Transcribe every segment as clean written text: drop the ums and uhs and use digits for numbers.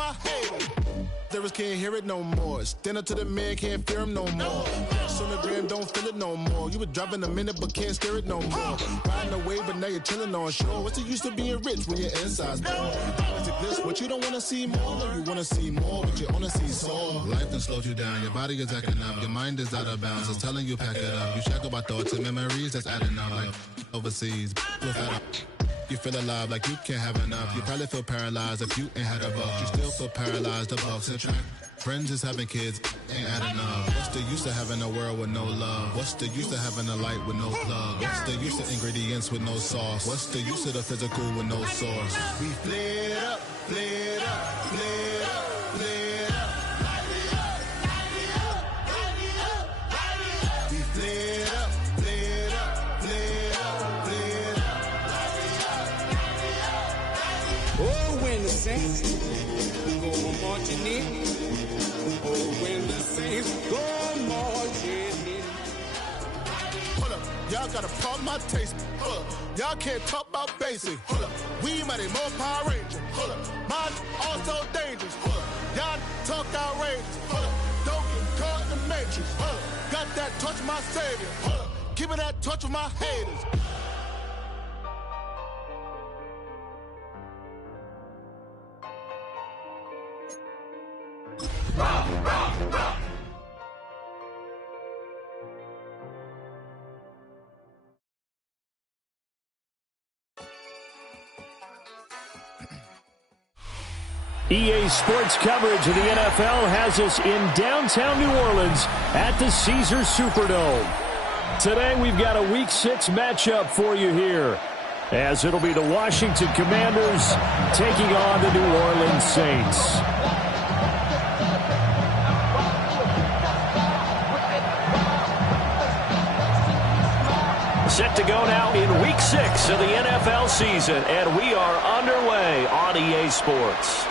my haters. Lyrics can't hear it no more. Stand up to the man, can't fear him no more. Sonogram don't feel it no more. You were driving a minute but can't steer it no more. Riding away but now you're chilling on shore. What's the use of being rich when your inside's poor? Is it this what you don't want to see more? No, you want to see more but you only see sore. Life done slowed you down. Your body is acting up. Your mind is out of bounds. It's telling you pack it up. You shackle by thoughts and memories that's adding up. Like overseas without a... You feel alive like you can't have enough. You probably feel paralyzed if you ain't had a buck. You still feel paralyzed, the bucks attract. Friends is having kids, ain't adding up. What's the use of having a world with no love? What's the use of having a light with no plug? What's the use of ingredients with no sauce? What's the use of the physical with no source? We flared up, flared up, flared up, flared up. We flared up, flared up, flared up, flared up. Oh, when the Saints go marching in. Oh, when the Saints go marching in. Hold up, y'all got a problem, my taste. Hold up, y'all can't talk about basic. Hold up, we mighty more Power Ranger. Hold up, mine also dangerous. Hold up, y'all talk outrageous. Hold up, don't get caught in the matrix. Hold up, got that touch of my savior. Hold up, give me that touch of my haters. EA Sports coverage of the NFL has us in downtown New Orleans at the Caesars Superdome. Today we've got a Week 6 matchup for you here, as it'll be the Washington Commanders taking on the New Orleans Saints. Set to go now in Week 6 of the NFL season, and we are underway on EA Sports.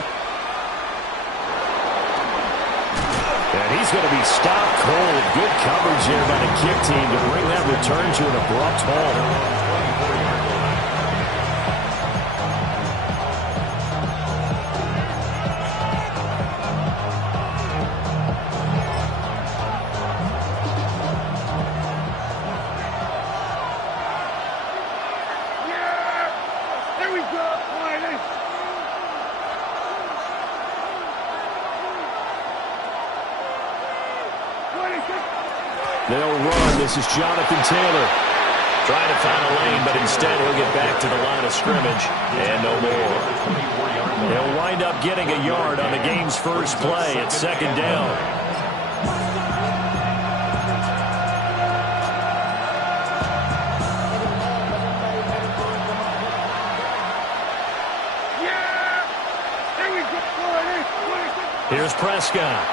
And he's going to be stopped cold. Good coverage there by the kick team to bring that return to an abrupt halt. They'll run. This is Jonathan Taylor. Trying to find a lane, but instead he'll get back to the line of scrimmage and no more. They'll wind up getting a yard on the game's first play at second down. Here's Prescott.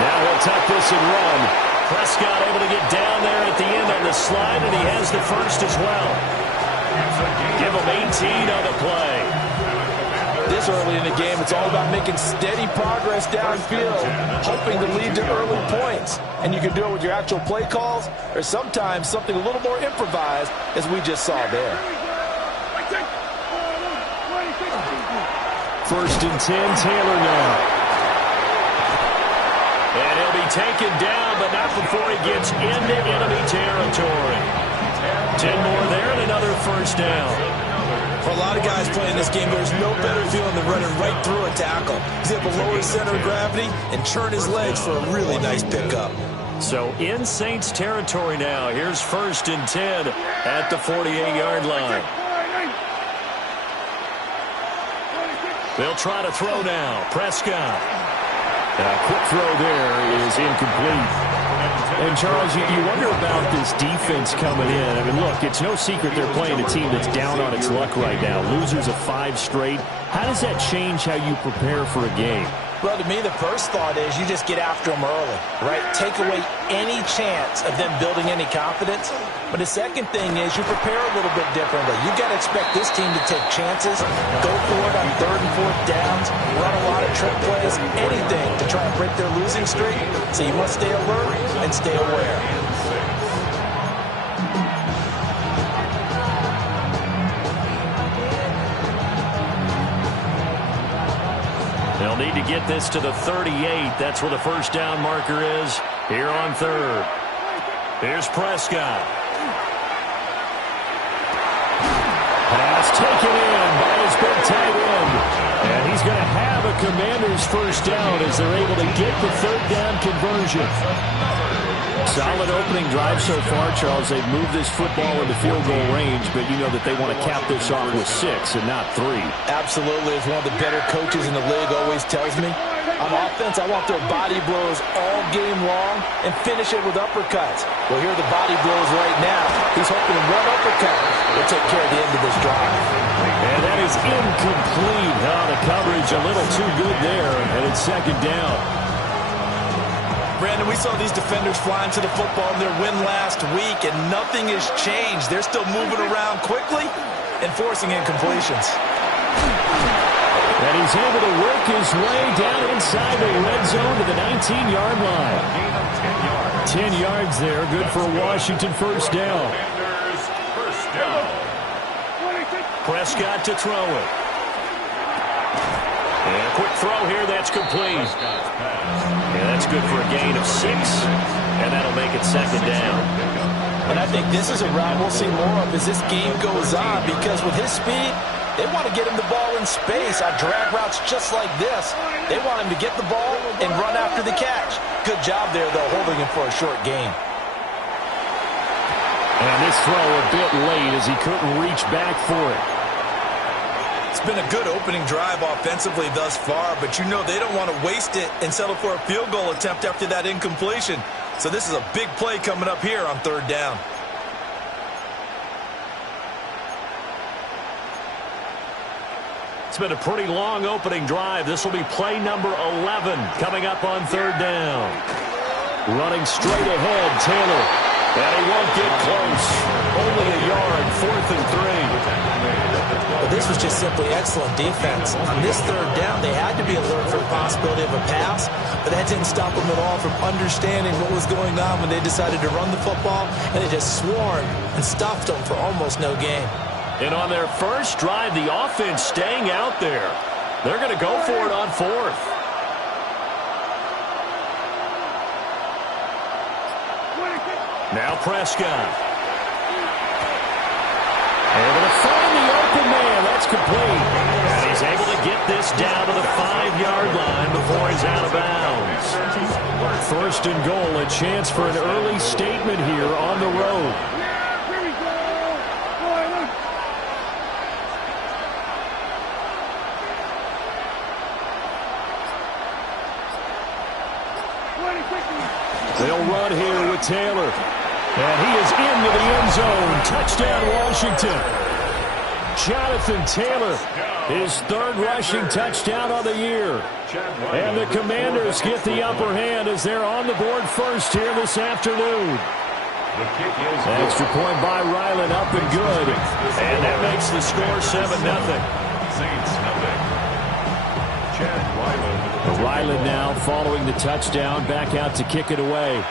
Now he'll tuck this and run. Prescott able to get down there at the end on the slide, and he has the first as well. Give him 18 on the play. This early in the game, it's all about making steady progress downfield, hoping to lead to early points. And you can do it with your actual play calls, or sometimes something a little more improvised, as we just saw there. First and 10, Taylor now. And he'll be taken down, but not before he gets into enemy territory. 10 more there and another first down. For a lot of guys playing this game, there's no better feeling than running right through a tackle. He's able to lower his center of gravity and turn his legs for a really nice pickup. So in Saints territory now. Here's first and 10 at the 48-yard line. They'll try to throw now. Prescott. A quick throw there is incomplete. And, Charles, you wonder about this defense coming in. I mean, look, it's no secret they're playing a team that's down on its luck right now. Losers of 5 straight. How does that change how you prepare for a game? Well, to me, the first thought is you just get after them early, right? Take away any chance of them building any confidence. But the second thing is you prepare a little bit differently. You've got to expect this team to take chances, go for it on 3rd and 4th downs, run a lot of trick plays, anything to try and break their losing streak. So you must stay alert and stay aware. to get this to the 38. That's where the first down marker is here on third. Here's Prescott. Pass taken in by his big tight end. And he's going to have a Commanders first down as they're able to get the third down conversion. Solid opening drive so far, Charles. They've moved this football into field goal range, but you know that they want to cap this off with 6 and not 3. Absolutely. As one of the better coaches in the league always tells me, on offense, I want their body blows all game long and finish it with uppercuts. Well, here are the body blows right now. He's hoping one uppercut will take care of the end of this drive. And that is incomplete. The coverage a little too good there, and it's second down. Brandon, we saw these defenders flying to the football in their win last week, and nothing has changed. They're still moving around quickly and forcing incompletions. And he's able to work his way down inside the red zone to the 19-yard line. 10 yards there, good for a Washington first down. Prescott to throw it. And a quick throw here, that's complete. Yeah, that's good for a gain of 6, and that'll make it second down. And I think this is a route we'll see more of as this game goes on, because with his speed, they want to get him the ball in space on drag routes just like this. They want him to get the ball and run after the catch. Good job there, though, holding him for a short gain. And this throw a bit late as he couldn't reach back for it. It's been a good opening drive offensively thus far, but you know they don't want to waste it and settle for a field goal attempt after that incompletion. So this is a big play coming up here on third down. It's been a pretty long opening drive. This will be play number 11 coming up on third down. Running straight ahead, Taylor. And he won't get close. Only a yard, 4th and 3. But this was just simply excellent defense. On this third down, they had to be alert for the possibility of a pass, but that didn't stop them at all from understanding what was going on when they decided to run the football, and they just swarmed and stuffed them for almost no gain. And on their first drive, the offense staying out there. They're going to go for it on 4th. Now Prescott. Able to find the open man. That's complete. And he's able to get this down to the 5-yard line before he's out of bounds. 1st and goal, a chance for an early statement here on the road. They'll run here with Taylor. And he is into the end zone. Touchdown, Washington. Jonathan Taylor, his 3rd rushing touchdown of the year. And the Commanders get the upper hand as they're on the board first here this afternoon. Extra point by Ryland, up and good. And that makes the score 7-0. Ryland now following the touchdown, back out to kick it away.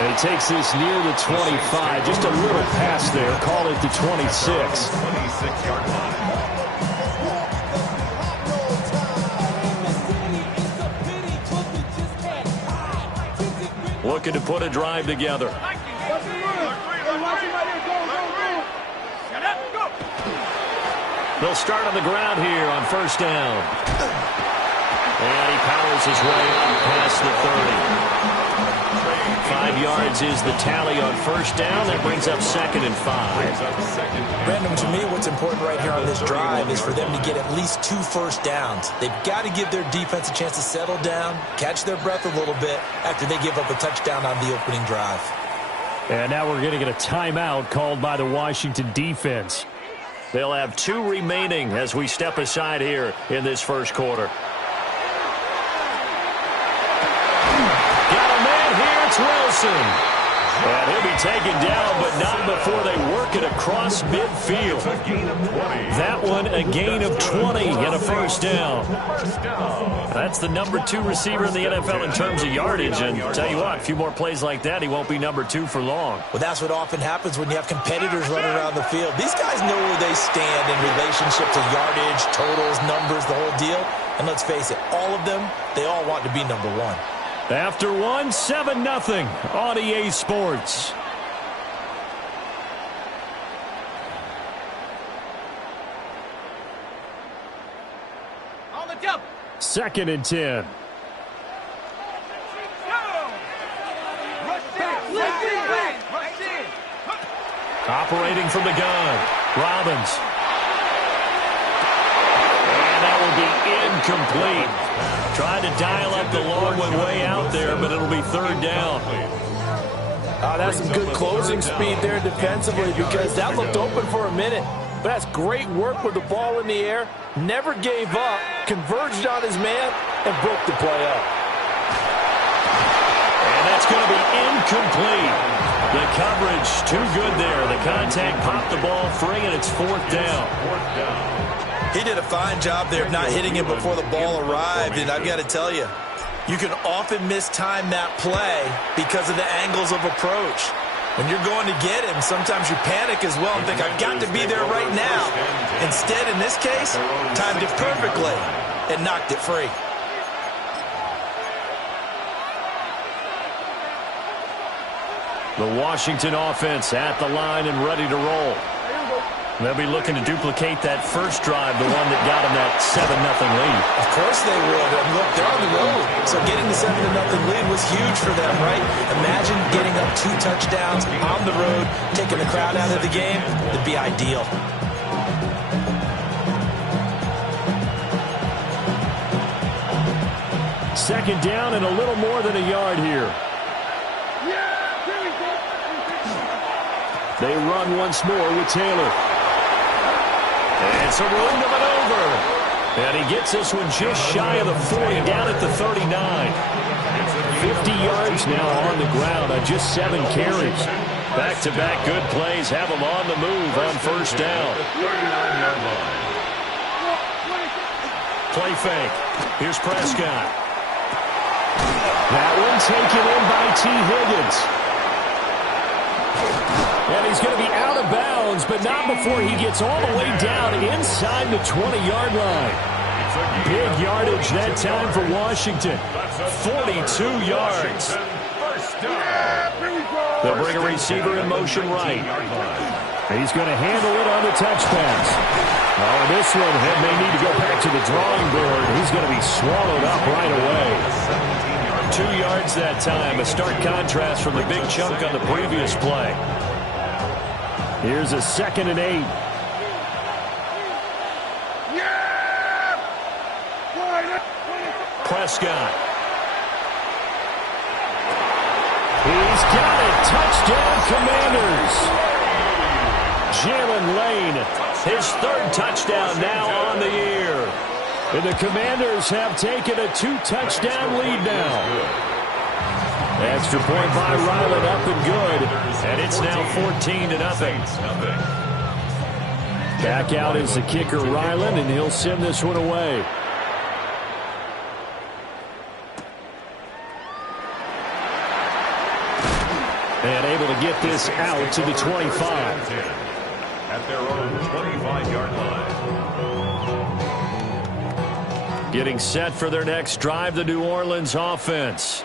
And he takes this near the 25. Just a little pass there. Call it the 26. Looking to put a drive together. They'll start on the ground here on first down. And he powers his way up past the 30. 5 yards is the tally on first down. That brings up 2nd and 5. Brandon, to me, what's important right here on this drive is for them to get at least 2 first downs. They've got to give their defense a chance to settle down, catch their breath a little bit after they give up a touchdown on the opening drive. And now we're going to get a timeout called by the Washington defense. They'll have 2 remaining as we step aside here in this first quarter. Got a man here. It's Wilson. And he'll be taken down, but not before they work it across midfield. That one, a gain of 20 and a first down. That's the number 2 receiver in the NFL in terms of yardage. And tell you what, a few more plays like that, he won't be number 2 for long. Well, that's what often happens when you have competitors running around the field. These guys know where they stand in relationship to yardage, totals, numbers, the whole deal. And let's face it, all of them, they all want to be number 1. After one, 7-0 on EA Sports. On the jump. 2nd and 10. Operating from the gun, Robbins. And that will be incomplete. Tried to dial up the long one way out there, but it'll be 3rd down. That's some good closing speed there defensively, because that looked open for a minute. But that's great work with the ball in the air. Never gave up, converged on his man, and broke the play up. And that's going to be incomplete. The coverage too good there. The contact popped the ball free, and it's 4th down. He did a fine job there of not hitting him before the ball arrived, and I've got to tell you, you can often mistime that play because of the angles of approach. When you're going to get him, sometimes you panic as well and think, I've got to be there right now. Instead, in this case, timed it perfectly and knocked it free. The Washington offense at the line and ready to roll. They'll be looking to duplicate that first drive, the one that got them that 7-0 lead. Of course they would. And look, they're on the road. So getting the 7-0 lead was huge for them, right? Imagine getting up 2 touchdowns on the road, taking the crowd out of the game. It'd be ideal. Second down and a little more than a yard here. They run once more with Taylor. It's a room to maneuver. And he gets this one just shy of the 40, down at the 39. 50 yards now on the ground on just 7 carries. Back-to-back good plays have him on the move on first down. Play fake. Here's Prescott. That one taken in by T. Higgins. And he's going to be out of bounds, but not before he gets all the way down inside the 20-yard line. Big yardage that time for Washington. 42 yards. They'll bring a receiver in motion right. He's going to handle it on the touch pass. Oh, this one may need to go back to the drawing board. He's going to be swallowed up right away. 2 yards that time, a stark contrast from the big chunk on the previous play. Here's a 2nd and 8. Prescott. He's got it. Touchdown, Commanders. Jalen Lane, his 3rd touchdown now on the year. And the Commanders have taken a 2-touchdown lead now. Extra point by Ryland, up and good. And it's now 14-0. Back out is the kicker, Ryland, and he'll send this one away. And able to get this out to the 25. At their own 25-yard line. Getting set for their next drive, the New Orleans offense.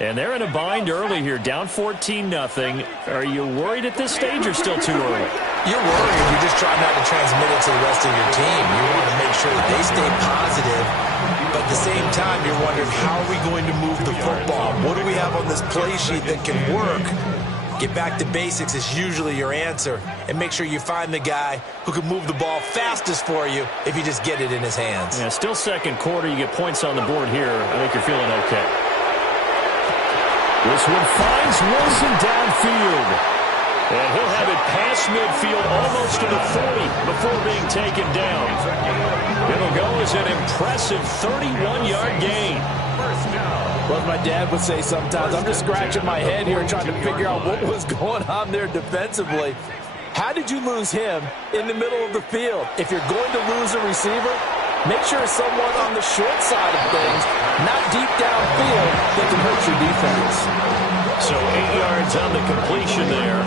And they're in a bind early here, down 14-0. Are you worried at this stage or still too early? You're worried. You're just trying not to transmit it to the rest of your team. You want to make sure that they stay positive. But at the same time, you're wondering, how are we going to move the football? What do we have on this play sheet that can work? Get back to basics is usually your answer. And make sure you find the guy who can move the ball fastest for you if you just get it in his hands. Yeah, still second quarter. You get points on the board here. I think you're feeling okay. This one finds Wilson downfield. And he'll have it past midfield almost to the 40 before being taken down. It'll go as an impressive 31-yard gain. First down. Well, as my dad would say sometimes, I'm just scratching my head here trying to figure out what was going on there defensively. How did you lose him in the middle of the field? If you're going to lose a receiver, make sure it's someone on the short side of things, not deep downfield, that can hurt your defense. So 8 yards on the completion there,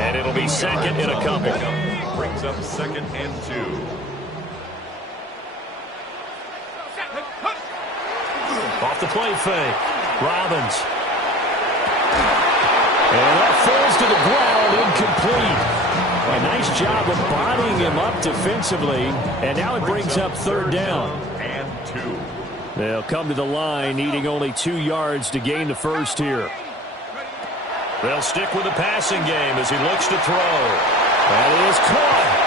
and it'll be second and a couple. Brings up 2nd and 2. Off the play fake, Robbins. And that falls to the ground, incomplete. A nice job of bodying him up defensively, and now it brings up 3rd down. And 2. They'll come to the line, needing only 2 yards to gain the first here. They'll stick with the passing game as he looks to throw. That is caught.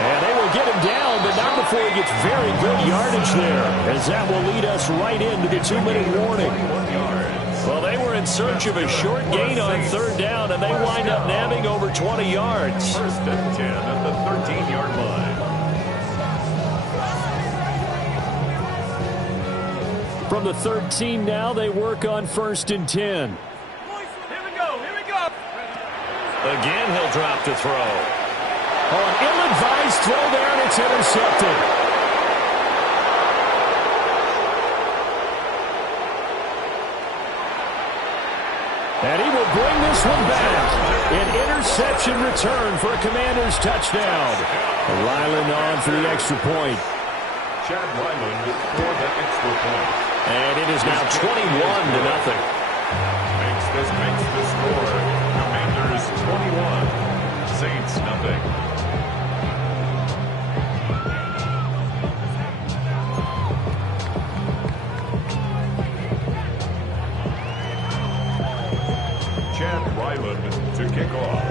And they will get him down, but not before he gets very good yardage there, as that will lead us right into the 2-minute warning. Well, they were in search of a short gain on 3rd down, and they wind up nabbing over 20 yards. 1st and 10 at the 13-yard line. From the 13 now, they work on 1st and 10. Here we go. Again, he'll drop to throw. Oh, an ill-advised throw there, and it's intercepted. And he will bring this one back. An interception return for a Commanders touchdown. Ryland on for the extra point. Chad Ryland for the extra point. And it is now 21-0. Makes the score. Commanders 21. Saints nothing. Chad Ryland to kick off.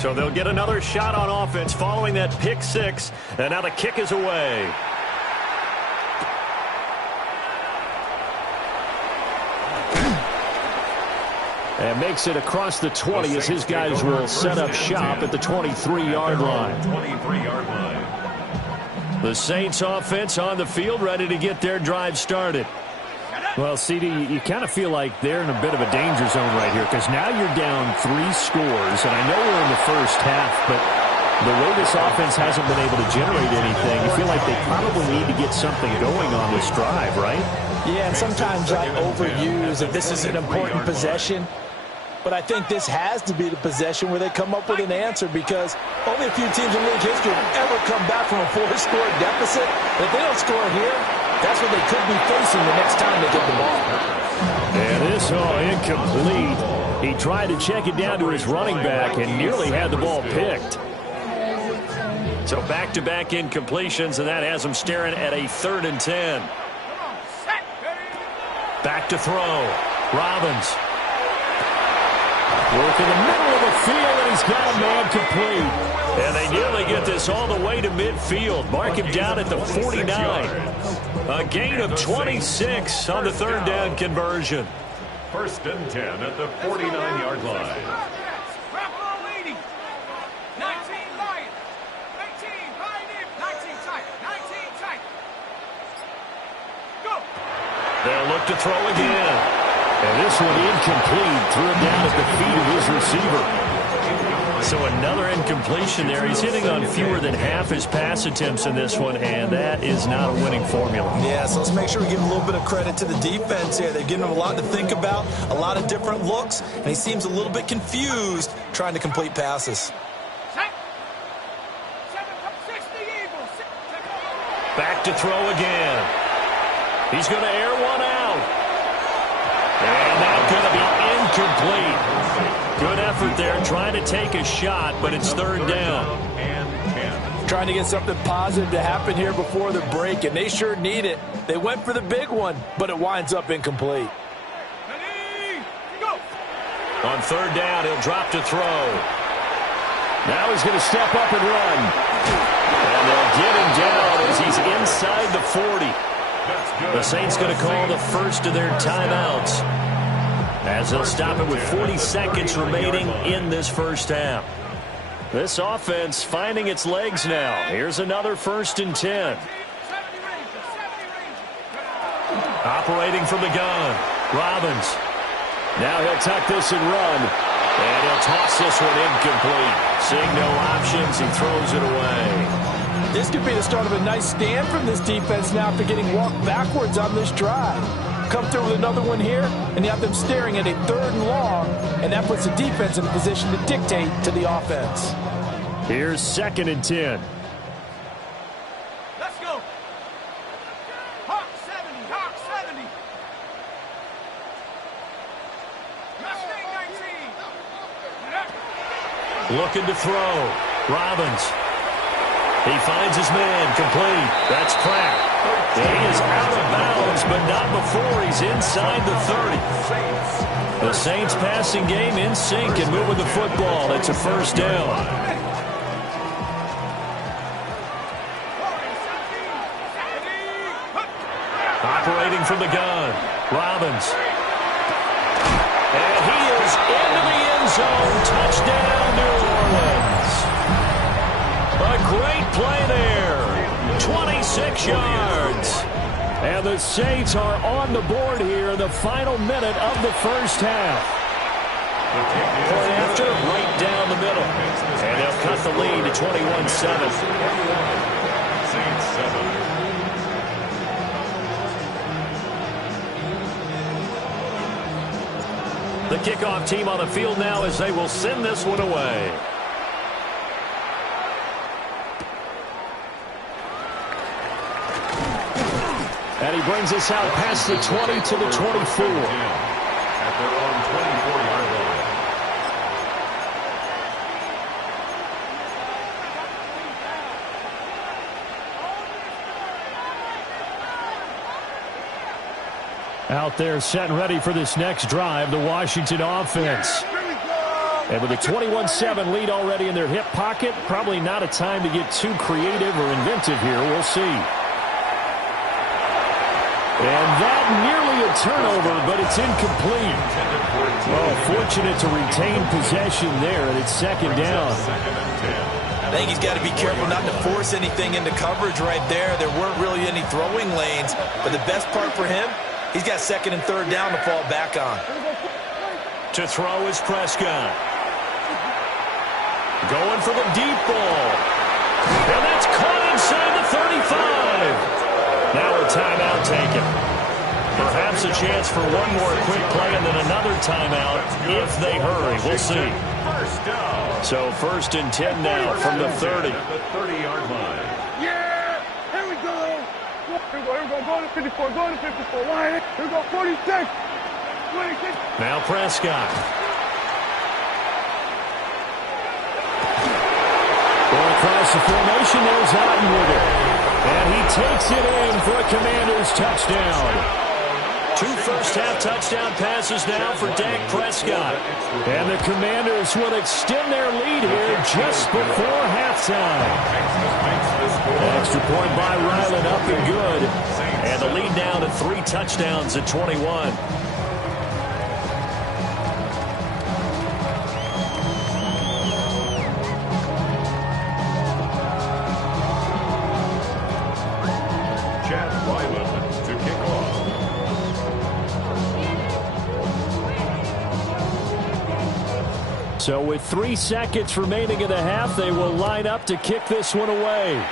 So they'll get another shot on offense following that pick six. And now the kick is away. And makes it across the 20 as his guys will set up shop at the 23-yard line. 23-yard line. The Saints offense on the field, ready to get their drive started. Well, CD, you kind of feel like they're in a bit of a danger zone right here because now you're down 3 scores, and I know we're in the first half, but the way this offense hasn't been able to generate anything, you feel like they probably need to get something going on this drive, right? Yeah, and sometimes I overuse that this is an important possession. But I think this has to be the possession where they come up with an answer because only a few teams in league history have ever come back from a 4-score deficit. If they don't score here, that's what they could be facing the next time they get the ball. And this incomplete. He tried to check it down to his running back and nearly had the ball picked. So back-to-back incompletions, and that has him staring at a 3rd and 10. Back to throw. Robbins. Work in the middle of the field, and he's got a man complete. And they nearly get this all the way to midfield. Mark him down at the 49. A gain of 26 on the 3rd down conversion. 1st and 10 at the 49-yard line. 19 Lions. 18 Pioneers. 19 tight. 19 tight. Go. They'll look to throw again. And this one incomplete. Threw it down at the feet of his receiver. So another incompletion there. He's hitting on fewer than half his pass attempts in this one, and that is not a winning formula. Yeah, so let's make sure we give a little bit of credit to the defense here. They've given him a lot to think about, a lot of different looks, and he seems a little bit confused trying to complete passes. Back to throw again. He's going to air one out. And now going to be incomplete. Good effort there, trying to take a shot, but it's 3rd down. Trying to get something positive to happen here before the break, and they sure need it. They went for the big one, but it winds up incomplete. On 3rd down, he'll drop to throw. Now he's going to step up and run. And they'll get him down as he's inside the 40. The Saints going to call the first of their timeouts as they'll stop it with 40 seconds remaining in this first half. This offense finding its legs now. Here's another 1st and 10. Operating from the gun. Robbins. Now he'll tuck this and run. And he'll toss this one incomplete. Seeing no options, he throws it away. This could be the start of a nice stand from this defense now after getting walked backwards on this drive. Come through with another one here, and you have them staring at a 3rd and long, and that puts the defense in a position to dictate to the offense. Here's 2nd and 10. Let's go. Hawk 70, Hawk 70. Mustang 19. Looking to throw. Robbins. He finds his man. Complete. That's Pratt. He is out of bounds, but not before he's inside the 30. The Saints passing game in sync and moving the football. It's a 1st down. Operating from the gun. Robbins. And he is into the end zone. Touchdown, New Orleans. A great play there. 26 yards. And the Saints are on the board here in the final minute of the 1st half. Point after, right down the middle. And they'll cut the lead to 21-7. Saints 7. The kickoff team on the field now as they will send this one away. And he brings us out past the 20 to the 24. At their own 24-yard line. Out there set and ready for this next drive, the Washington offense. And with a 21-7 lead already in their hip pocket, probably not a time to get too creative or inventive here. We'll see. And that nearly a turnover, but it's incomplete. Oh, fortunate to retain possession there, and it's 2nd down. I think he's got to be careful not to force anything into coverage right there. There weren't really any throwing lanes, but the best part for him, he's got 2nd and 3rd down to fall back on. To throw is Prescott. Going for the deep ball. And that's caught inside the 35. Now a timeout taken. Perhaps a chance for one more quick play and then another timeout if they hurry. We'll see. So 1st and 10 now from the 30. At the 30-yard line. Yeah, here we go. Here we go. Go to 54. Go to 54. Line. Here we go. 46. 26. Now Prescott. Going across the formation, there's Otten with it. And he takes it in for a Commanders touchdown. 2 first-half touchdown passes now for Dak Prescott. And the Commanders will extend their lead here just before halftime. Extra point by Ryland up and good. And the lead now to 3 touchdowns at 21. So with 3 seconds remaining in the half, they will line up to kick this one away.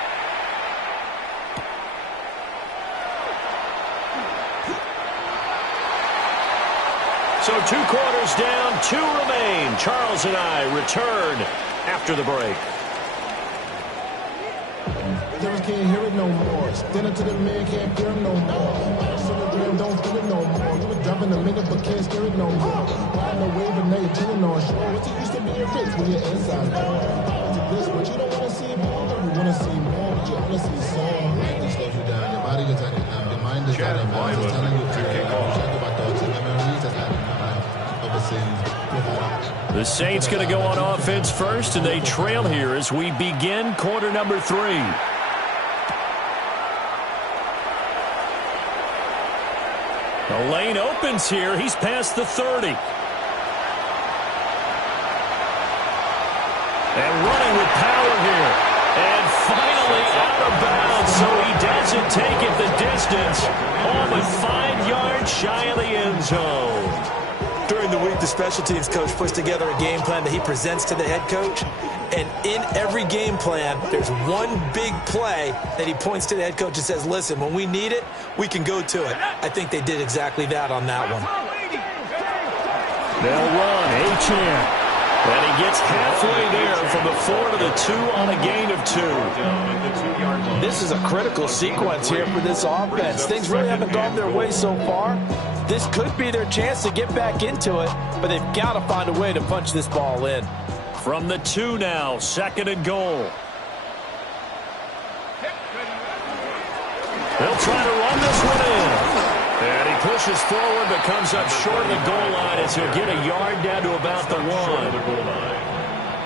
So 2 quarters down, 2 remain. Charles and I return after the break. Can't hear it no more. Standing to the man, can't hear him no more. Sonogram don't feel it no more. You were driving a minute, but can't steer it no more. Riding a wave, but now you're chilling on shore. What's it used to be your face when you're inside? This, but you don't want to see more. You want to see more, but you want to see some. It slows you down. Your body is acting down. Your mind is acting down. It's telling you to kick off. Check about thoughts and memories that's happening in life. Overseas. The Saints going to go on offense first, and they trail here as we begin quarter number 3. The lane opens here. He's past the 30. And running doesn't take it the distance. All but 5 yards shy of the end zone. During the week, the special teams coach puts together a game plan that he presents to the head coach. And in every game plan, there's one big play that he points to the head coach and says, listen, when we need it, we can go to it. I think they did exactly that on that one. They'll run. Achane. And he gets halfway there from the 4 to the 2 on a gain of 2. This is a critical sequence here for this offense. Things really haven't gone their way so far. This could be their chance to get back into it, but they've got to find a way to punch this ball in. From the 2 now, 2nd and goal. They'll try to run this one in. And he pushes forward but comes up short of the goal line as he'll get a yard down to about the 1.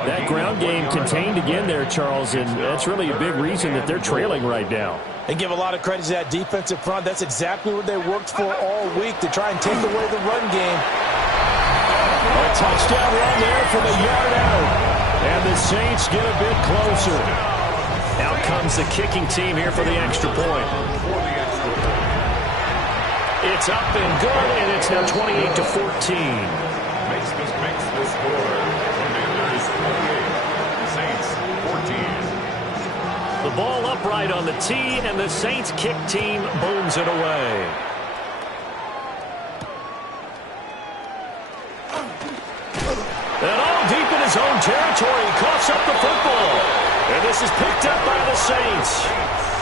That ground game contained again there, Charles, and that's really a big reason that they're trailing right now. And give a lot of credit to that defensive front. That's exactly what they worked for all week, to try and take away the run game. A touchdown run there from a yard out. And the Saints get a bit closer. Out comes the kicking team here for the extra point. It's up and good, and it's now 28-14. Makes the score. Commanders 28, Saints 14. The ball upright on the tee, and the Saints kick team booms it away. And all deep in his own territory, he coughs up the football. And this is picked up by the Saints.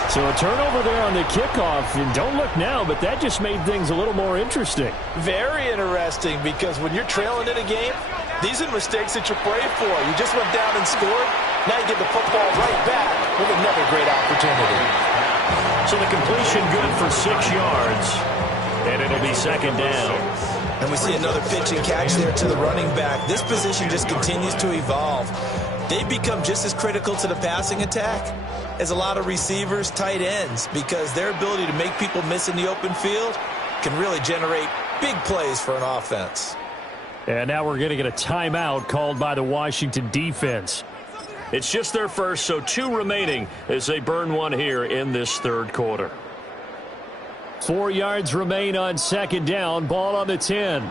So a turnover there on the kickoff, and don't look now, but that just made things a little more interesting. Very interesting, because when you're trailing in a game, these are the mistakes that you pray for. You just went down and scored. Now you get the football right back with another great opportunity. So the completion good for 6 yards, and it'll be 2nd down. And we see another pitch and catch there to the running back. This position just continues to evolve. They've become just as critical to the passing attack as a lot of receivers, tight ends, because their ability to make people miss in the open field can really generate big plays for an offense. And now we're going to get a timeout called by the Washington defense. It's just their first, so 2 remaining as they burn one here in this 3rd quarter. 4 yards remain on 2nd down. Ball on the 10.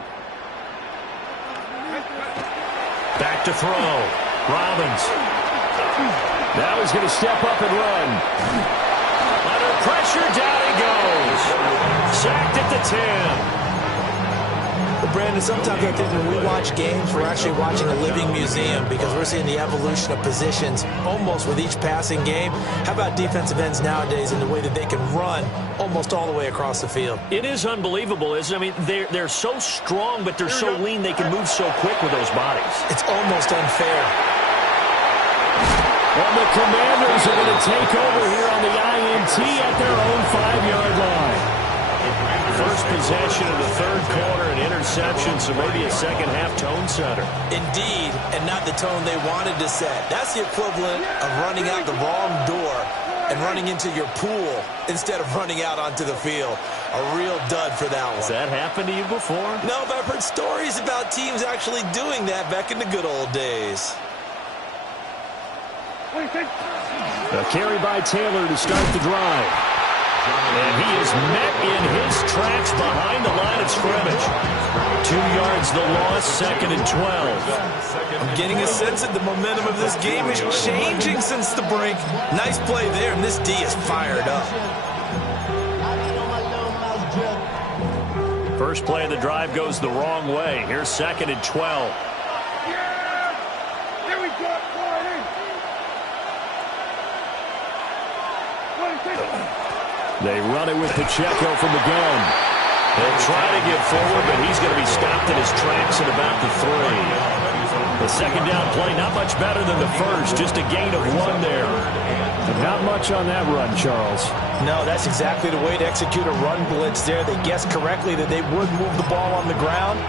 Back to throw. Robbins. Now he's going to step up and run. Under pressure, down he goes. Sacked at the 10. Well, Brandon, sometimes I think when we watch games, we're actually watching a living museum, because we're seeing the evolution of positions almost with each passing game. How about defensive ends nowadays and the way that they can run almost all the way across the field? It is unbelievable, isn't it? I mean, they're so strong, but they're so lean, they can move so quick with those bodies. It's almost unfair. Well, the Commanders are going to take over here on the INT at their own 5-yard line. First possession of the 3rd quarter, an interception, so maybe a second-half tone setter. Indeed, and not the tone they wanted to set. That's the equivalent of running out the wrong door and running into your pool instead of running out onto the field. A real dud for that one. Has that happened to you before? No, but I've heard stories about teams actually doing that back in the good old days. A carry by Taylor to start the drive. And he is met in his tracks behind the line of scrimmage. 2 yards the loss, 2nd and 12. I'm getting a sense that the momentum of this game is changing since the break. Nice play there, and this D is fired up. First play of the drive goes the wrong way. Here's 2nd and 12. They run it with Pacheco from the gun. They'll try to get forward, but he's going to be stopped in his tracks at about the 3. The 2nd down play, not much better than the first, just a gain of 1 there. Not much on that run, Charles. No, that's exactly the way to execute a run blitz there. They guessed correctly that they would move the ball on the ground,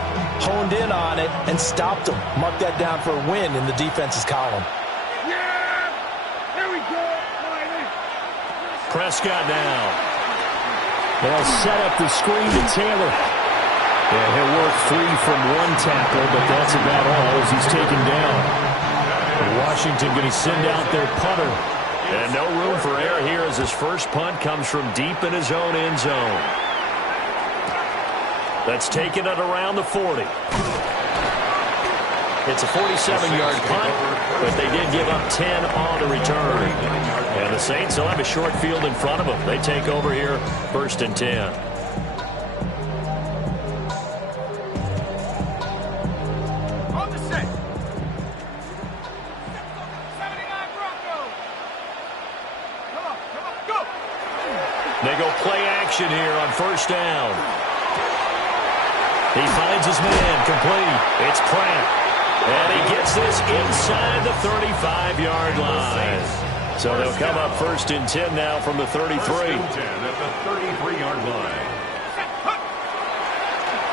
honed in on it, and stopped them. Mark that down for a win in the defense's column. Prescott now. They'll set up the screen to Taylor. And he'll work free from 1 tackle, but that's about all as he's taken down. And Washington going to send out their punter. And no room for error here as his first punt comes from deep in his own end zone. That's taken it around the 40. It's a 47-yard punt, but they did give up 10 on the return. And the Saints will have a short field in front of them. They take over here, 1st and 10. On the set. 79 Broncos. Come on, go. They go play action here on 1st down. He finds his man, complete. It's Pratt. And he gets this inside the 35-yard line. So they'll come up 1st and 10 now from the 33. 1st and 10 at the 33-yard line.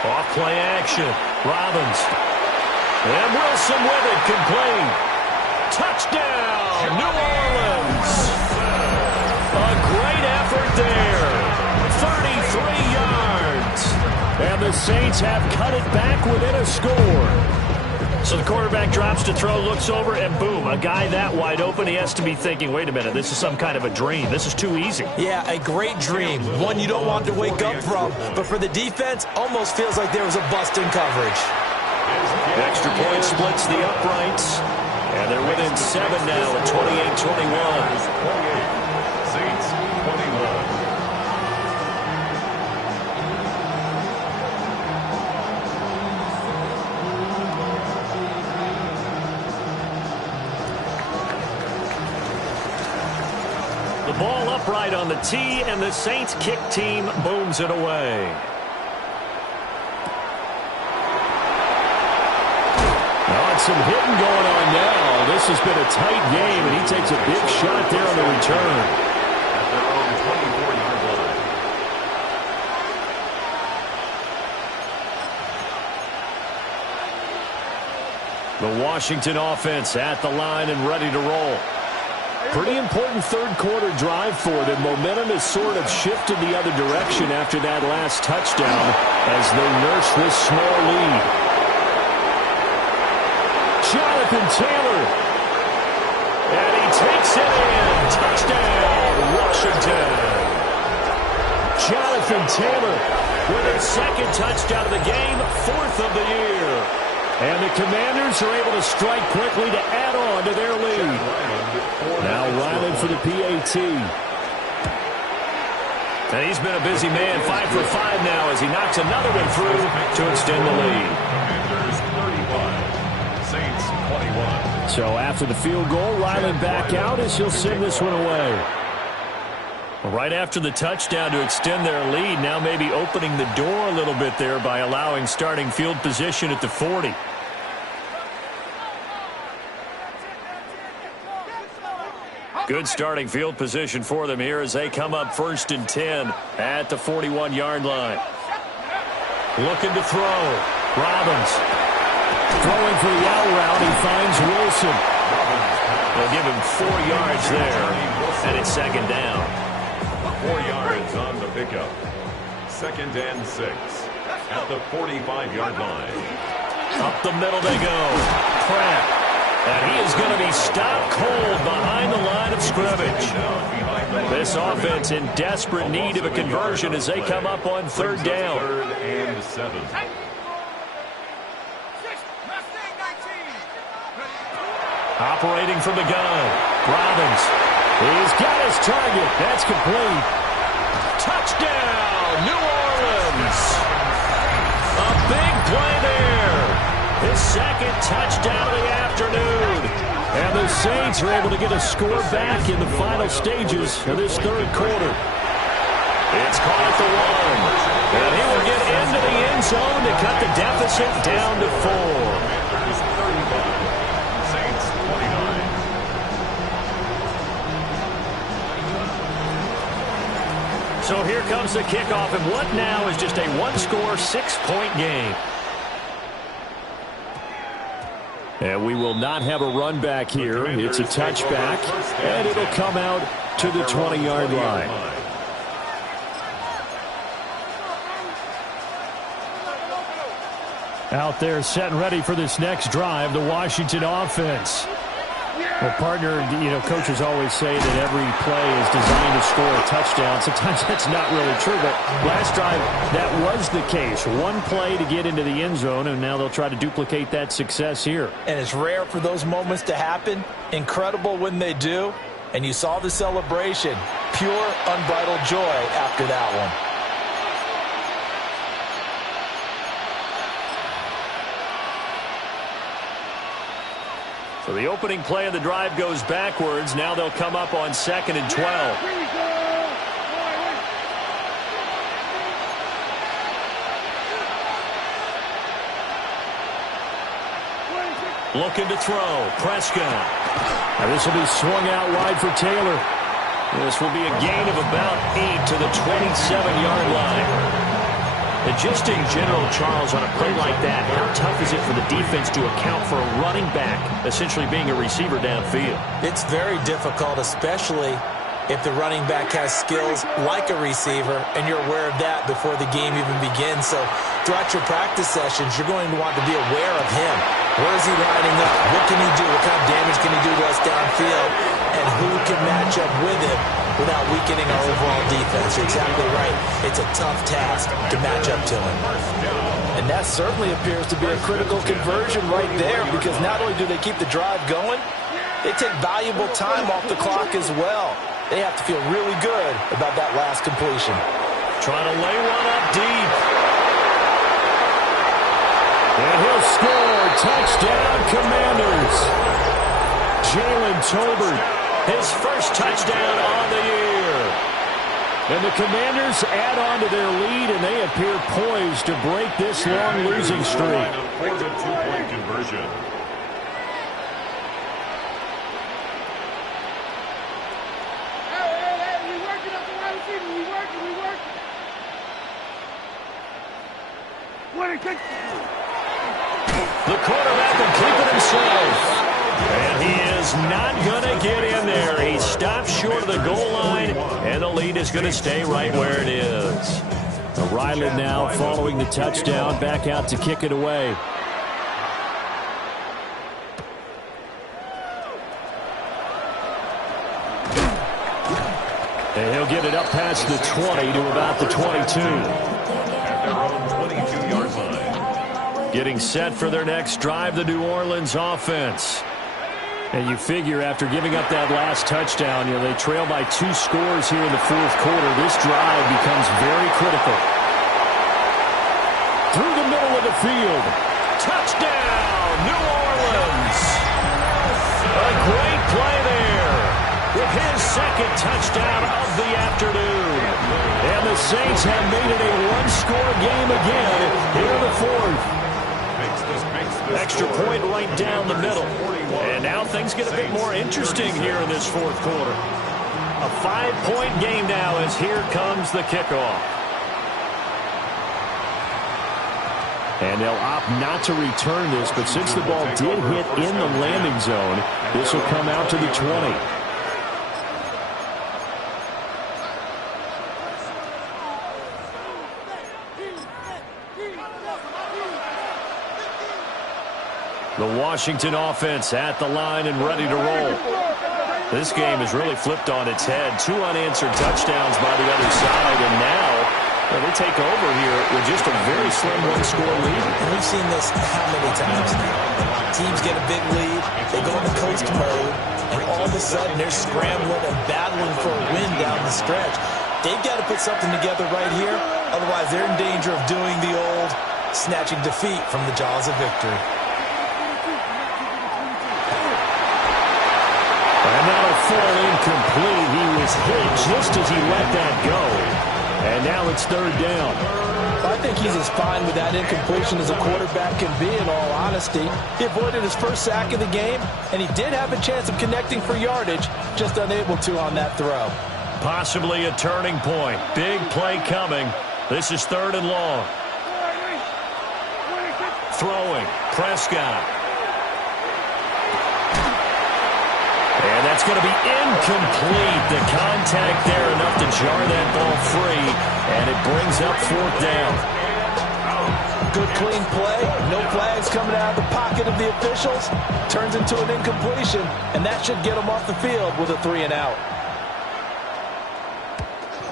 Off play action. Robbins. And Wilson with it, complete. Touchdown, New Orleans. A great effort there. 33 yards. And the Saints have cut it back within a score. So the quarterback drops to throw, looks over, and boom, a guy that wide open, he has to be thinking, wait a minute, this is some kind of a dream. This is too easy. Yeah, a great dream. One you don't want to wake up from. But for the defense, almost feels like there was a bust in coverage. Extra point splits the uprights. And they're within 7 now at 28-21. Saints 21. The ball upright on the tee, and the Saints kick team booms it away. Some hitting going on now. This has been a tight game, and he takes a big shot there on the return. At their own 24-yard line. The Washington offense at the line and ready to roll. Pretty important third-quarter drive for them. Momentum has sort of shifted the other direction after that last touchdown as they nurse this small lead. Jonathan Taylor. And he takes it in. Touchdown, Washington. Jonathan Taylor with his second touchdown of the game, 4th of the year. And the Commanders are able to strike quickly to add on to their lead. Now Ryland for the PAT. And he's been a busy man, 5 for 5 now as he knocks another one through to extend the lead. Commanders 35, Saints 21. So after the field goal, Ryland back out as he'll send this one away. Right after the touchdown to extend their lead, now maybe opening the door a little bit there by allowing starting field position at the 40. Good starting field position for them here as they come up 1st and 10 at the 41-yard line. Looking to throw. Robbins. Throwing for the out route. He finds Wilson. They'll give him 4 yards there, and it's 2nd down. 4 yards on the pickup. 2nd and 6 at the 45-yard line. Up the middle they go. Pratt. And he is going to be stopped cold behind the line of scrimmage. This offense in desperate need of a conversion as they come up on 3rd down. 3rd and 7. Operating from the gun. Robbins. He's got his target. That's complete. Touchdown, New Orleans. A big play there. His 2nd touchdown of the afternoon. And the Saints are able to get a score back in the final stages of this 3rd quarter. It's caught at the 1. And he will get into the end zone to cut the deficit down to 4. 35, Saints 29. So here comes the kickoff, and what now is just a 1-score, 6-point game. And we will not have a run back here. It's a touchback, and it'll come out to the 20-yard line. Out there set and ready for this next drive, the Washington offense. Well, partner, coaches always say that every play is designed to score a touchdown. Sometimes that's not really true, but last drive, that was the case. One play to get into the end zone, and now they'll try to duplicate that success here. And it's rare for those moments to happen. Incredible when they do. And you saw the celebration. Pure, unbridled joy after that one. So the opening play of the drive goes backwards. Now they'll come up on 2nd and 12. Looking to throw. Prescott. Now this will be swung out wide for Taylor. This will be a gain of about 8 to the 27-yard line. And just in general, Charles, on a play like that, how tough is it for the defense to account for a running back essentially being a receiver downfield? It's very difficult, especially if the running back has skills like a receiver, and you're aware of that before the game even begins. So throughout your practice sessions, you're going to want to be aware of him. Where is he lining up? What can he do? What kind of damage can he do to us downfield? And who can match up with him without weakening our overall defense? You're exactly right. It's a tough task to match up to him. And that certainly appears to be a critical conversion right there, because not only do they keep the drive going, they take valuable time off the clock as well. They have to feel really good about that last completion. Trying to lay one up deep. And he'll score. Touchdown, Commanders. Jalen Tolbert, his first touchdown on the year. And the Commanders add on to their lead, and they appear poised to break this long losing streak. For the two-point conversion. The quarterback will keep it himself. And he is not going to get in there. He stops short of the goal line, and the lead is going to stay right where it is. Ryland now following the touchdown, back out to kick it away. And he'll get it up past the 20 to about the 22. At their own 22-yard line. Getting set for their next drive, the New Orleans offense. And you figure after giving up that last touchdown, they trail by 2 scores here in the fourth quarter. This drive becomes very critical. Through the middle of the field. Touchdown, New Orleans. A great play there with his second touchdown of the afternoon. And the Saints have made it a one-score game again here in the fourth. Extra point right down the middle. And now things get a bit more interesting here in this fourth quarter. A 5-point game now as here comes the kickoff. And they'll opt not to return this, but since the ball did hit in the landing zone, this will come out to the 20. The Washington offense at the line and ready to roll. This game has really flipped on its head. 2 unanswered touchdowns by the other side, and now they take over here with just a very slim one-score lead. And we've seen this how many times now? Teams get a big lead, they go into coast mode, and all of a sudden they're scrambling and battling for a win down the stretch. They've got to put something together right here, otherwise they're in danger of doing the old snatching defeat from the jaws of victory. And that'll fall incomplete. He was hit just as he let that go. And now it's third down. I think he's as fine with that incompletion as a quarterback can be, in all honesty. He avoided his first sack of the game, and he did have a chance of connecting for yardage, just unable to on that throw. Possibly a turning point. Big play coming. This is third and long. Throwing. Prescott. And that's going to be incomplete. The contact there enough to jar that ball free, and it brings up fourth down. good, clean play. No flags coming out of the pocket of the officials. Turns into an incompletion, and that should get them off the field with a 3-and-out.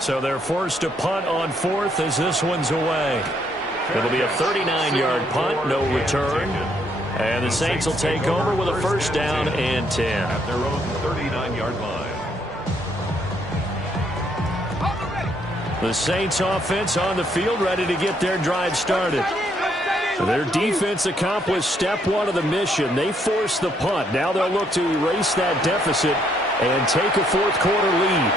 So they're forced to punt on fourth as this one's away. It'll be a 39-yard punt, no return. And the Saints will take over with a first down and 10. At their own 39-yard line. The Saints offense on the field, ready to get their drive started. Their defense accomplished step one of the mission. They forced the punt. Now they'll look to erase that deficit and take a fourth quarter lead.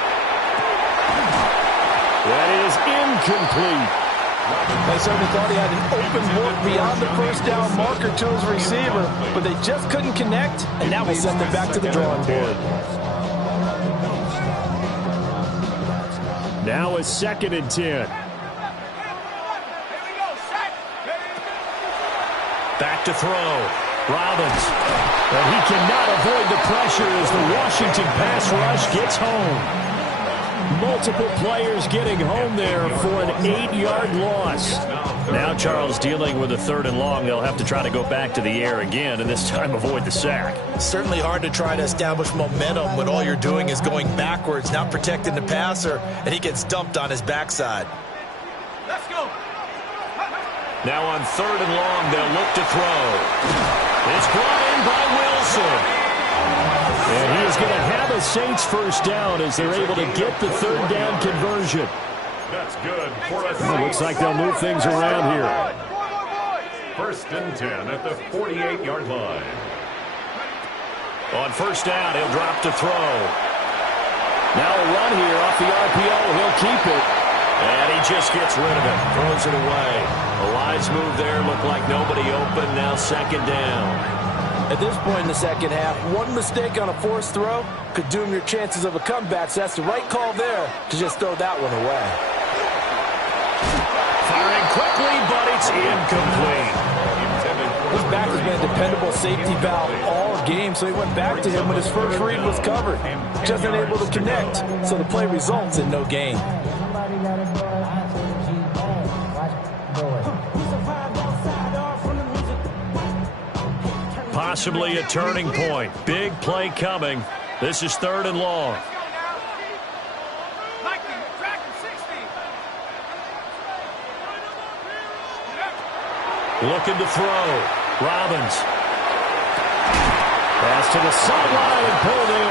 That is incomplete. They certainly thought he had an open look beyond the first down marker to his receiver, but they just couldn't connect, and that will send them back to the drawing board. Now a second and 10. Back to throw. Robbins. And he cannot avoid the pressure as the Washington pass rush gets home. Multiple players getting home there for an 8-yard loss. Now Charles dealing with a 3rd and long. They'll have to try to go back to the air again and this time avoid the sack. Certainly hard to try to establish momentum when all you're doing is going backwards, not protecting the passer, and he gets dumped on his backside. Let's go. Now on 3rd and long, they'll look to throw. It's brought in by Wilson. And he is going to have a Saints first down as they're able to get the 3rd down conversion. That's good for us. Looks like they'll move things around here. First and 10 at the 48-yard line. On first down, he'll drop to throw. Now a run here off the RPO. He'll keep it. And he just gets rid of it. Throws it away. A wise move there. Looked like nobody open. Now second down. At this point in the second half, one mistake on a forced throw could doom your chances of a comeback. So that's the right call there to just throw that one away. Firing quickly, but it's incomplete. His back has been a dependable safety valve all game, so he went back to him when his first read was covered. Just unable to connect, so the play results in no gain. Possibly a turning point. Big play coming. This is 3rd and long. Looking to throw. Robbins. Pass to the sideline and pulled in.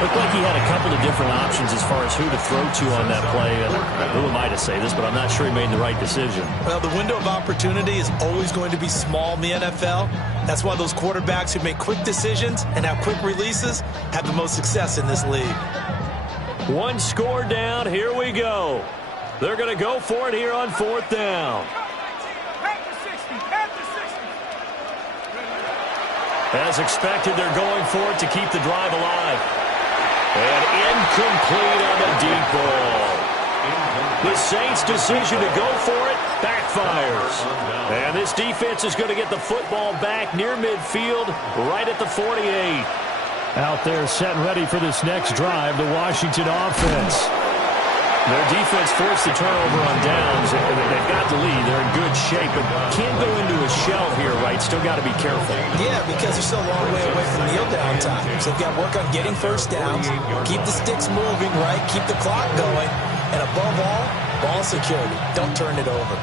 Looked like he had a couple of different options as far as who to throw to on that play. And who am I to say this, but I'm not sure he made the right decision. Well, the window of opportunity is always going to be small in the NFL. That's why those quarterbacks who make quick decisions and have quick releases have the most success in this league. One score down. Here we go. They're going to go for it here on 4th down. As expected, they're going for it to keep the drive alive. And incomplete on the deep ball. The Saints' decision to go for it backfires. And this defense is going to get the football back near midfield, right at the 48. Out there set ready for this next drive, the Washington offense. Their defense forced the turnover on downs. They've got the lead. They're in good shape, but can't go into a shell here, right? Still got to be careful. Yeah, because they're still a long way away from kneel down time. So they've got to work on getting first downs, keep the sticks moving, right? Keep the clock going. And above all, ball security. Don't turn it over.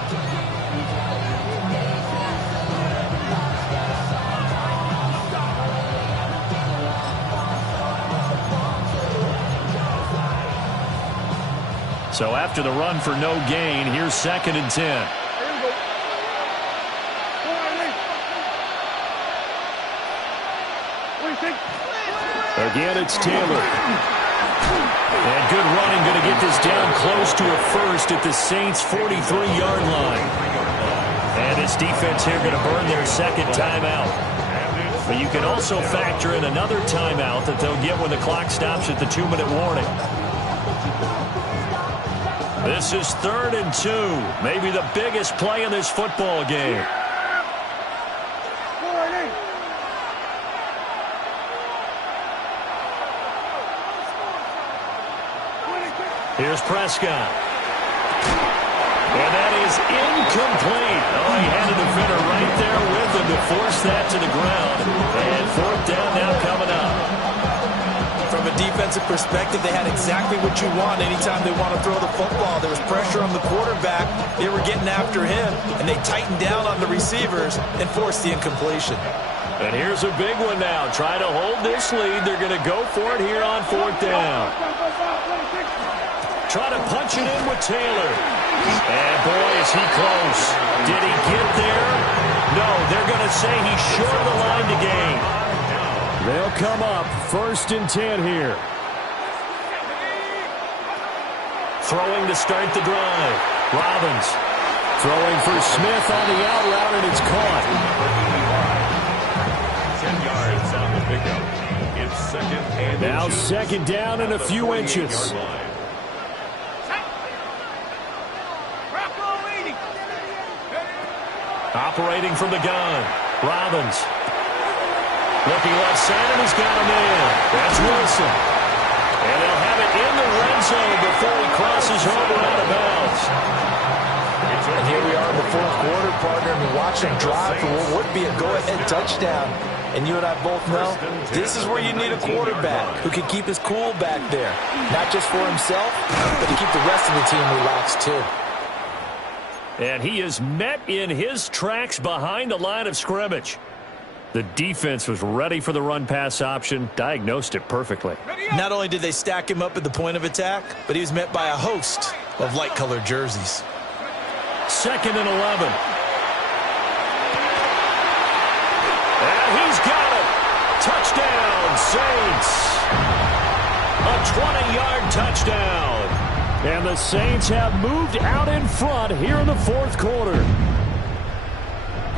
So after the run for no gain, here's 2nd and 10. Again, it's Taylor. And good running, going to get this down close to a first at the Saints' 43-yard line. And this defense here going to burn their second timeout. But you can also factor in another timeout that they'll get when the clock stops at the 2-minute warning. This is 3rd and 2. Maybe the biggest play in this football game. Here's Prescott. And that is incomplete. Oh, he had a defender right there with him to force that to the ground. And fourth down now coming up. From a defensive perspective, they had exactly what you want anytime they want to throw the football. There was pressure on the quarterback. They were getting after him, and they tightened down on the receivers and forced the incompletion. And here's a big one now. Try to hold this lead. They're going to go for it here on fourth down. Try to punch it in with Taylor. And boy, is he close. Did he get there? No, they're going to say he's short of the line to gain. They'll come up 1st and 10 here. Throwing to start the drive. Robbins throwing for Smith on the out route, and it's caught. 10 yards on the pickup. It's second and now second down and a few inches. Operating from the gun. Robbins. Looking left side, and he's got him in. That's Wilson. And they'll have it in the red zone before he crosses over out of bounds. And here we are in the fourth quarter, partner, and we watch him drive for what would be a go-ahead touchdown. And you and I both know this is where you need a quarterback who can keep his cool back there. Not just for himself, but to keep the rest of the team relaxed, too. And he is met in his tracks behind the line of scrimmage. The defense was ready for the run-pass option, diagnosed it perfectly. Not only did they stack him up at the point of attack, but he was met by a host of light-colored jerseys. 2nd and 11. And he's got it. Touchdown, Saints. A 20-yard touchdown. And the Saints have moved out in front here in the fourth quarter.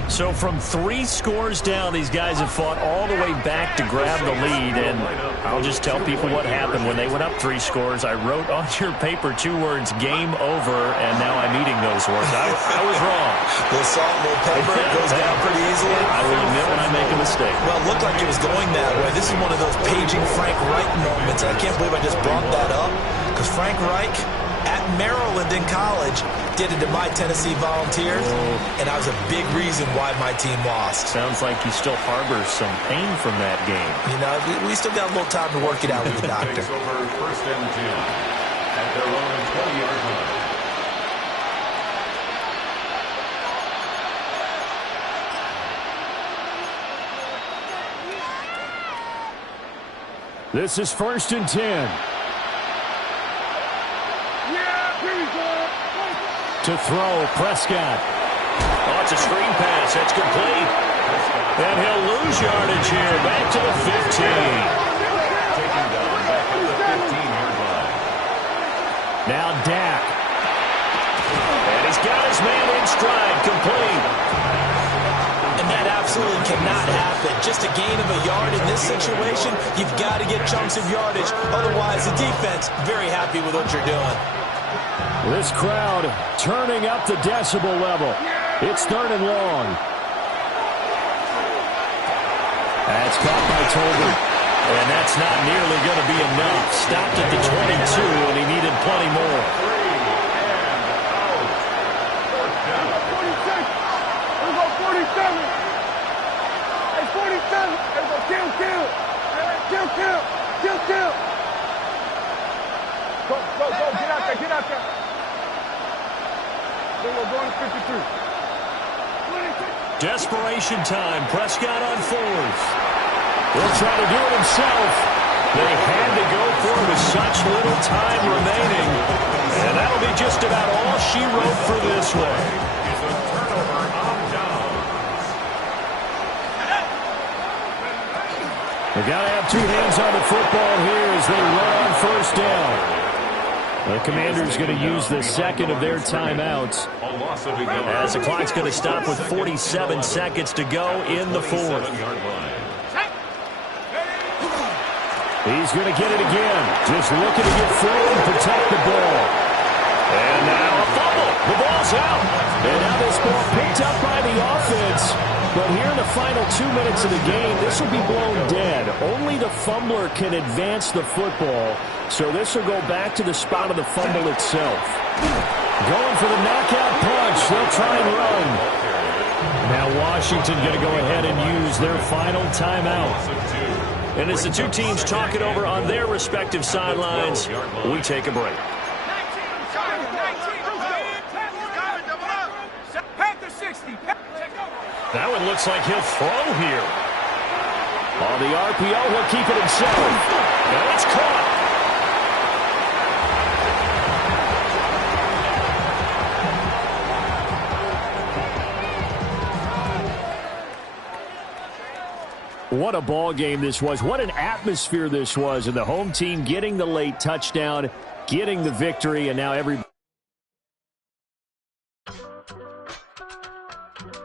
So from 3 scores down, these guys have fought all the way back to grab the lead. And I'll just tell people what happened when they went up 3 scores. I wrote on your paper 2 words, game over, and now I'm eating those words. I was wrong. A little salt, a little pepper, it goes down pretty easily. I will admit when I make a mistake. Well, it looked like it was going that way. This is one of those paging Frank Reich moments. I can't believe I just brought that up, because Frank Reich at Maryland in college did it to my Tennessee Volunteers, and that was a big reason why my team lost. Sounds like he still harbors some pain from that game. You know, we still got a little time to work it out with the doctor. Takes over 1st and 10 at their own 20-yard line. This is 1st and 10. To throw, Prescott. Oh, it's a screen pass. That's complete. And he'll lose yardage here. Back to the 15. Taking down back at the 15-yard line. Now Dak. And he's got his man in stride. Complete. And that absolutely cannot happen. Just a gain of a yard in this situation, you've got to get chunks of yardage. Otherwise, the defense, very happy with what you're doing. This crowd turning up the decibel level. It's 3rd and long. That's caught by Tolbert. And that's not nearly going to be enough. Stopped at the 22, and he needed plenty more. 46. Here we go, 47. Hey, 47. Here we go, kill. Kill. Go, get out there. Then we're going to 53. Desperation time. Prescott on 4th. He'll try to do it himself. They had to go for it with such little time remaining. And that'll be just about all she wrote for this one. It's a turnover on downs. They got to have 2 hands on the football here as they run on 1st down. The Commanders going to use the 2nd of their timeouts, as the clock's going to stop with 47 seconds to go in the 4th. He's going to get it again, just looking to get free and protect the ball. And now a fumble. The ball's out. And now this ball picked up by the offense. But here in the final 2 minutes of the game, this will be blown dead. Only the fumbler can advance the football. So this will go back to the spot of the fumble itself. Going for the knockout punch. They'll try and run. Now Washington going to go ahead and use their final timeout. And as the two teams talk it over on their respective sidelines, we take a break. That one looks like he'll throw here. On the RPO, he'll keep it himself. And it's caught. What a ball game this was. What an atmosphere this was. And the home team getting the late touchdown, getting the victory, and now every